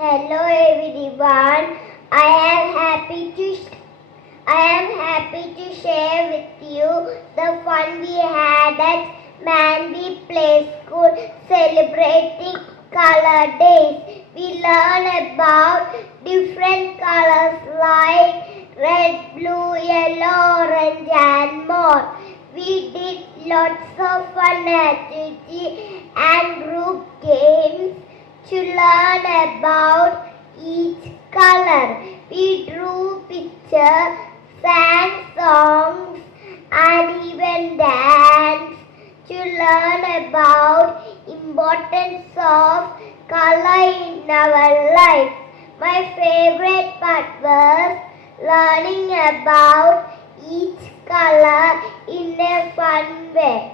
Hello everyone. I am happy to share with you the fun we had at Manby Play School celebrating color days. We learned about different colors like red, blue, yellow, orange and more. We did lots of fun activities and group games to learn about each color. We drew pictures, sang songs and even danced to learn about importance of color in our life. My favorite part was learning about each color in a fun way.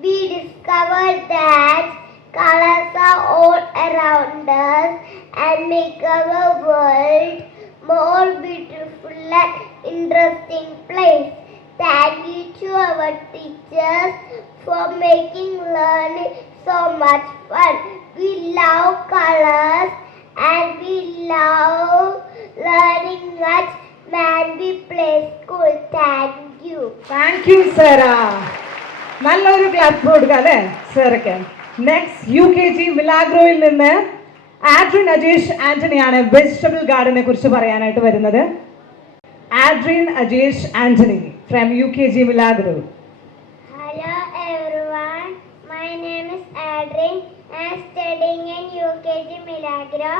We discovered that colors are all around us and make our world more beautiful and interesting place. Thank you to our teachers for making learning so much fun. We love colors and we love learning at Manby Play School. Thank you. Thank you, Sarah. നല്ലൊരു clap കൊടുക്കാം അല്ലേ സാറൊക്കെ. Next UKG മിലാഗ്രോയിൽ നിന്ന് Aldrin Ajesh ആന്റണിയാണ് vegetable ഗാർഡനെ കുറിച്ച് പറയാനായിട്ട് വരുന്നത്. Aldrin Ajesh Antony from UKG Milagro. Hello everyone. My name is Adrian. I am studying in UKG Milagro.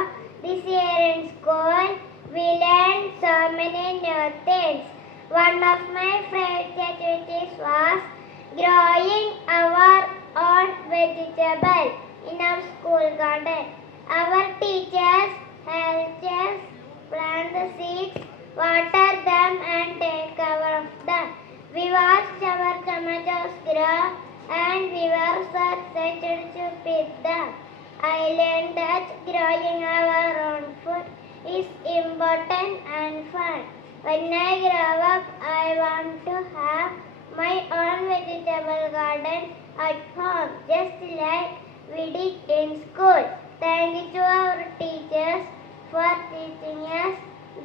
This year in school, we learned so many new things. One of my favorite activities was growing our own vegetable in our school garden. Our teachers helped us plant the seeds, water them and take care of them. We watched our tomatoes grow and we were so excited to pick them. I learned that growing our own food is important and fun. When I grow up, I want to have my own vegetable garden at home, just like we did in school. Thank you to our teachers for teaching us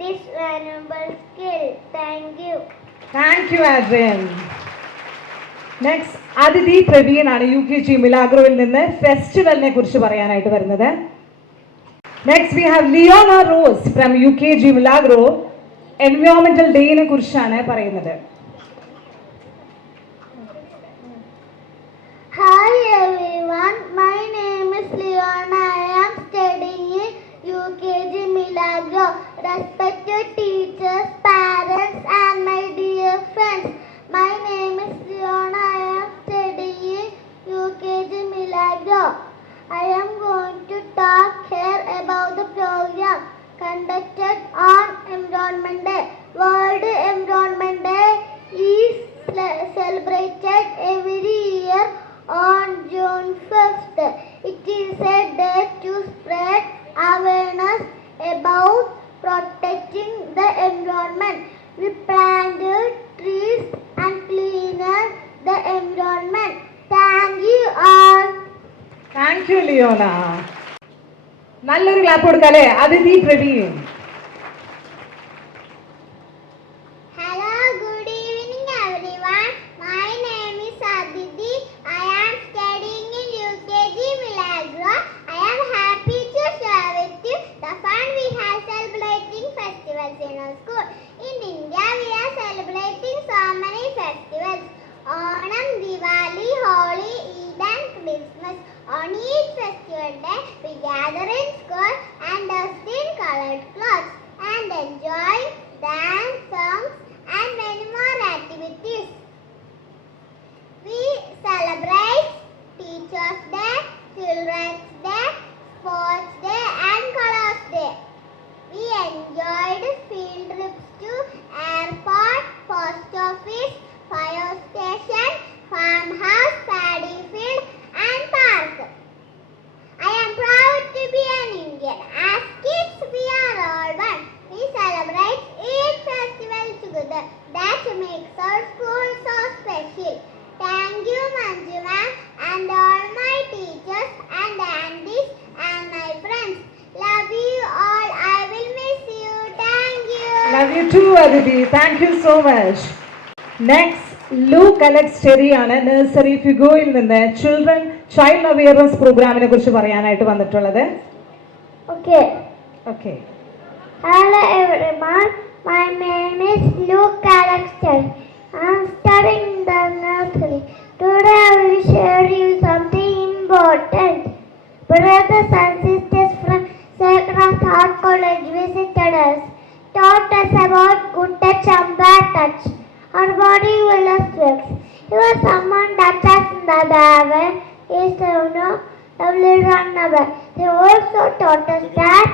this valuable skill. Thank you. Thank U Adrian. Next അതിഥി പ്രവീൺ ആണ് UKG മിലാഗ്രോയിൽ നിന്ന് ഫെസ്റ്റിവലിനെ കുറിച്ച് പറയാനായിട്ട് വരുന്നത്. Next we have Leona Rose from UKG Milagro എൻവയോൺമെന്റൽ ഡേനെ കുറിച്ചാണ് പറയുന്നത്. Hi everyone, my name is Leona. I am studying in UKG Milagro. Respected teachers, parents and my dear friends, my name is Leona. I am studying in UKG Milagro. I am going to talk here about the program conducted on Environment Day. World Environment Day is celebrated every year on June 5th. It is a day to spread awareness about protecting the environment. We planted trees and cleaned the environment. Thank you all. Thank you Leona. നല്ലൊരു clap കൊടുക്കാം അല്ലേ അതിഥി Praveen. Hello, good evening everyone. My name is Aditi. I am studying in UKG Milagro. I am happy to share with you the fun we have celebrating festivals in our school. In India, we are celebrating so many festivals. Onam, Diwali, Holi, Eid and Christmas. On each festival day, we gather in school and dress in colored clothes and enjoy dance, songs and many more activities. We celebrate Teachers' Day, Children's Day, Sports Day and Colors Day. We enjoyed field trips to airport, post office, fire station, farmhouse, paddy field and park. I am proud to be an Indian. As kids, we are all you too, Aditi. Thank you so much. Next, Luke Alex Cherry ആണ് nursery ഫിഗോയിൽ നിന്ന് child awareness പ്രോഗ്രാമിനെ കുറിച്ച് പറയാനായിട്ട് വന്നിട്ടുള്ളത്. Okay. Okay. Hello everyone. My name is Luke Alexander. I'm studying in the nursery. Today I will share you something important. Brothers and sisters from Sacred Heart College visited us, taught us about good touch and bad touch. Our body will affect. If someone touches the baby, is no will run away. They also taught us that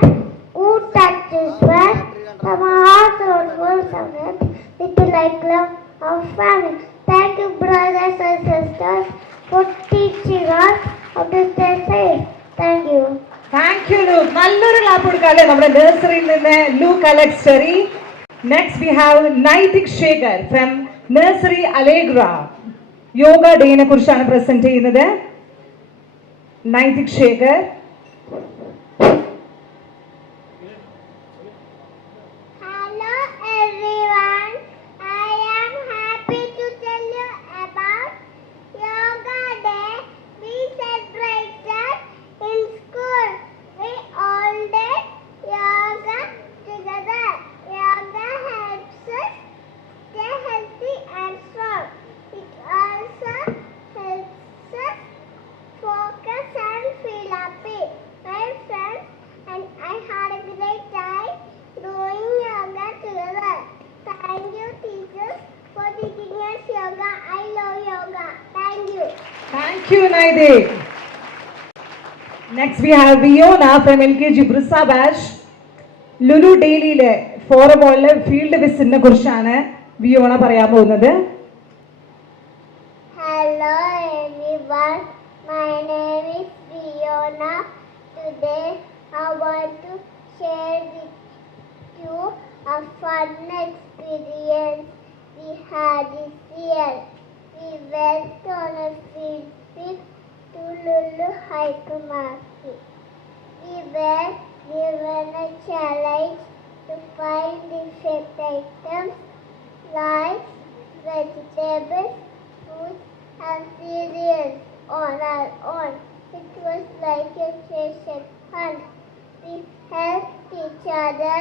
good touch is where some hearts are full of with like love of family. Thank you, brothers and sisters, for teaching us how to stay safe. Thank you. Thank you, Luke. നല്ലൊരു clap കൊടുക്കാല്ലേ നമ്മുടെ നഴ്സറിയിൽ നിന്ന് Luke Alex Cherry. Next we have Naitik Shekhar from Nursery Allegra. യോഗ ഡേനെ കുറിച്ചാണ് present ചെയ്യുന്നത്. Naitik Shekhar. Hello everyone. I am happy to tell you about Yoga Day. We celebrated in school. We all did yoga together. Yoga helps us stay healthy and strong. It also helps us focus and feel happy. My friends and I had a great time doing yoga together. Thank you, teachers, for teaching us yoga. I love yoga. Thank you. Thank you, Naitik. Next we have Viona from LKG Brissa Batch. Lulu ഡെയിലിയിലെ ഫോറബോളിലെ field വിസിറ്റിനെ കുറിച്ചാണ് Viona പറയാൻ പോകുന്നത്. Hello everyone. My name is Fiona. Today I want to share with you a fun experience we had this year. We went on a field trip to Lulu Hypermarket. We were given a challenge to find different items like vegetables, fruits and cereals on our own. It was like a treasure hunt. We helped each other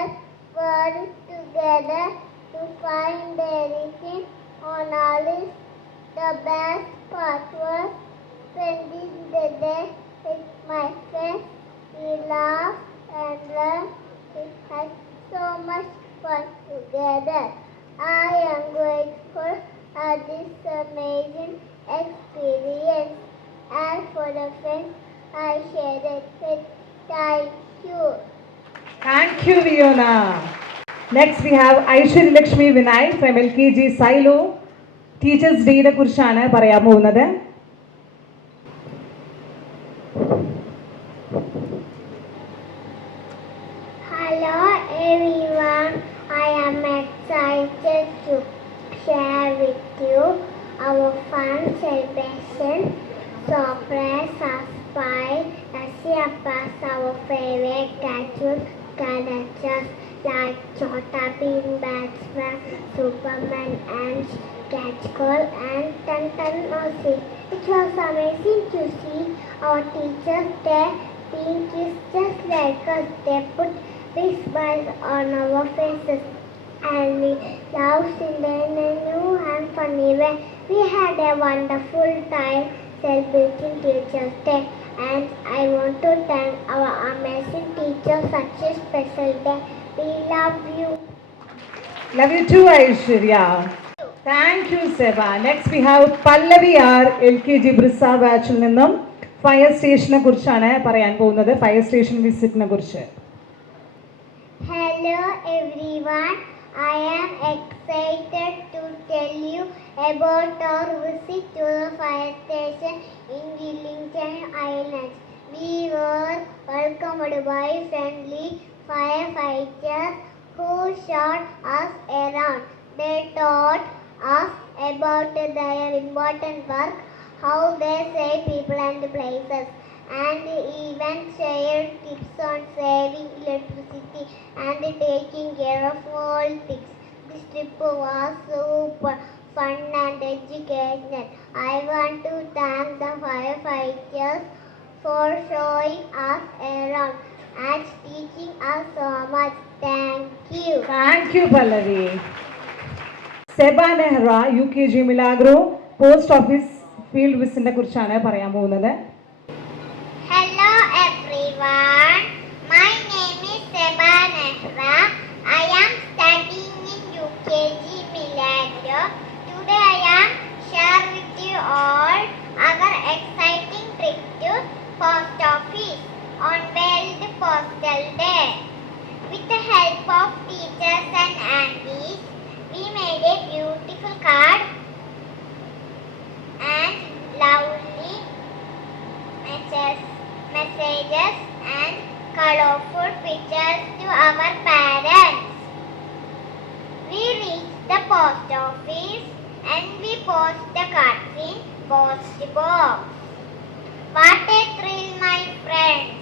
work together to find anything on our list. The best part was spending the day with my friends. We laughed and learned. We had so much fun together. I am grateful for this amazing experience and for the friends I shared it with. Thank you. Thank you, Viona. Next we have Aishwarya Lakshmi Vinay from LKG Silo. Teachers ഡേയെ കുറിച്ചാണ് പറയാൻ പോകുന്നത്. Hello everyone. I am excited to share with you our fun celebration. Surprise us by Asiapas, our favorite cartoon characters like Chota Bheem, Batman, Superman and Catch Call and Tantan Mosi. It was amazing to see our teachers there being kids just like us. They put big smiles on our faces and we laughed in a new and funny way. We had a wonderful time celebrating Teachers' Day and I want to thank our amazing teachers such a special day. We love you. Love you too, Aishwarya. Thank you, Seva. Next we have Pallavi R, LKG Brissa ബാച്ചിൽ നിന്നും fire സ്റ്റേഷനെ കുറിച്ചാണ് പറയാൻ പോകുന്നത്. Fire station വിസിറ്റിനെ കുറിച്ച്. Hello everyone. I am excited to tell you about our visit to the fire station in Wellington Islands. We were welcomed by friendly firefighters who showed us around. They taught us about their important work, how they save people and places, and even shared tips on saving electricity. and taking care of all things. This trip was super fun and educational. I want to thank the firefighters for showing us around and teaching us so much. Thank you. Thank you Pallavi. Seba Nehra UKG മിലാഗ്രോ post office field വിസിറ്റിനെ കുറിച്ചാണ് പറയാൻ പോകുന്നത്. Hello everyone. My name is Seba Nehra. I am studying in UKG Milagro. Today I am share with you all our exciting trip to post office on World Postal Day. With the help of teachers and aunties, we made a beautiful card and lovely messages and colorful pictures to our parents. We reached the post office and we post the cards in post box. What a thrill, my friends!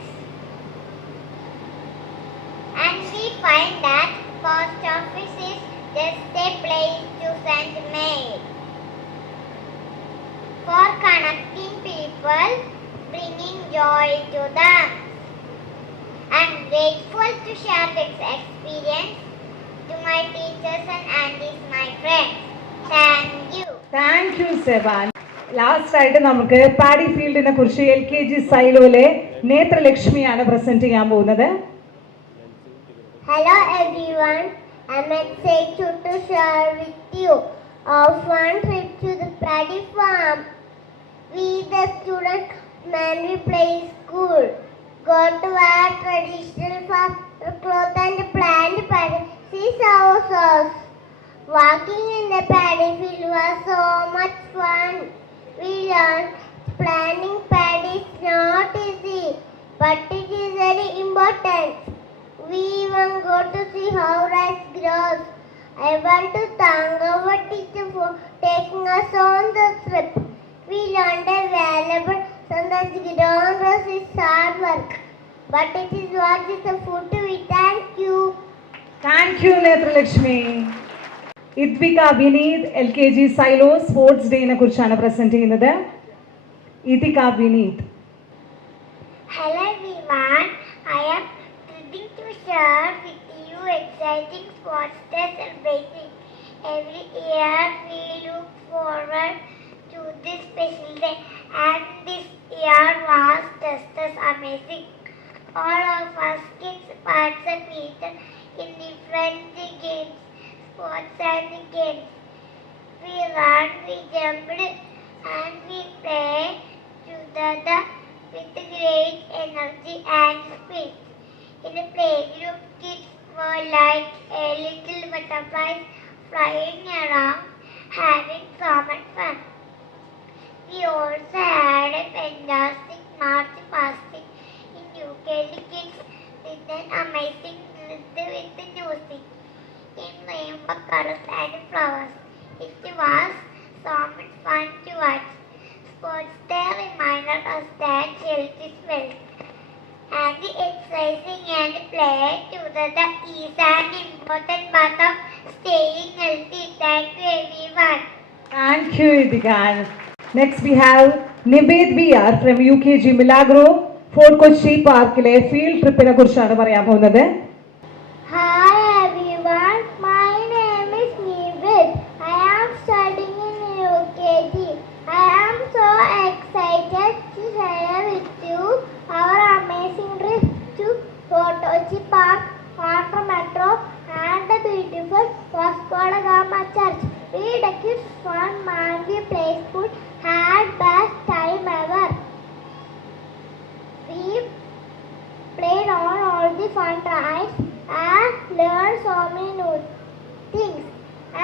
And we find that post office is just a place to send mail. For connecting people, bringing joy to them. I'm grateful to share this experience to my teachers and aunties, my friends. Thank you. Thank U Seban. Last ആയിട്ട് നമുക്ക് paddy ഫീൽഡിനെ കുറിച്ച് LKG സൈലോയിലെ നേത്രലക്ഷ്മിയാണ് present ചെയ്യാൻ പോകുന്നത്. Hello everyone. I'm excited to share with you our fun trip to the paddy farm. We the students mainly play school, go to wear traditional farm clothes and plant paddy. See our source. Walking in the paddy field was so much fun. We learned planting paddy is not easy, but it is very important. We even go to see how rice grows. I want to thank our teacher for taking us on the trip. We learned a valuable lesson that growing grass is hard work, but it is what is the food to eat. Thank you. Thank you Nethralakshmi. Idvika Vineeth LKG സൈലോ sports ഡേനെ കുറിച്ചാണ് present ചെയ്യുന്നത്. Idika Vineeth. Hello everyone. I am thrilled to share with you exciting sports day celebrating. Every year we look forward to this special day, and this year was just as amazing. All of us kids participated in different games, sports and games. We ran, we jumped, and we played together with great energy and spirit. In the playgroup, kids were like a little butterflies flying around, having so much fun. We also had a fantastic march fasting in UKG Kids with an amazing list with the music in rainbow colors and flowers. It was so much fun to watch. Sports Day reminded us that health is wealth, and the exercising and play together is an important part of staying healthy. Thank you everyone. Thank you, Idika. Next we have Nibet BR from UKG Milagro Fort Kochi പാർക്കിലെ field ട്രിപ്പിനെ കുറിച്ചാണ് പറയാൻ പോകുന്നത്. Hi everyone, my name is Nibet. I am studying in UKG. I am so excited to share with you our amazing trip to Fort Kochi Park, Water Metro and the beautiful Vasco da Gama Church. We the kids fun Manvi Play School had best time ever. We played on all the fun rides and learned so many new things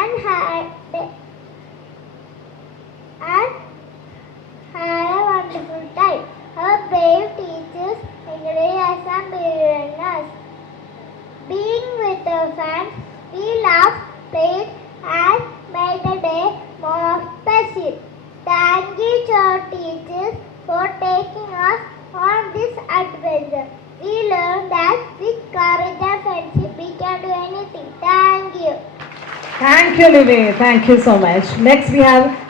and had a wonderful time. Our brave teachers encouraged us and believed in us. Being with our friends, we laughed, played and made the day more special. Thank you to our teachers for taking us on this adventure. We learned that with courage and friendship we Thank you, Nivi. Thank you so much. Next, we have